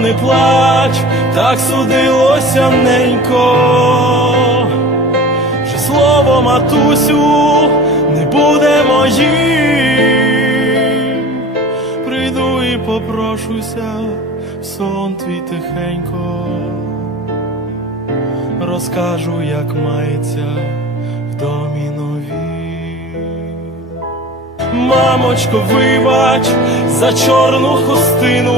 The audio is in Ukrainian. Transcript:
Не плач, так судилося ненько, що слово матусю не буде моїм. Прийду і попрошуся в сон твій тихенько, розкажу, як мається в домі нові. Мамочко, вибач за чорну хустину,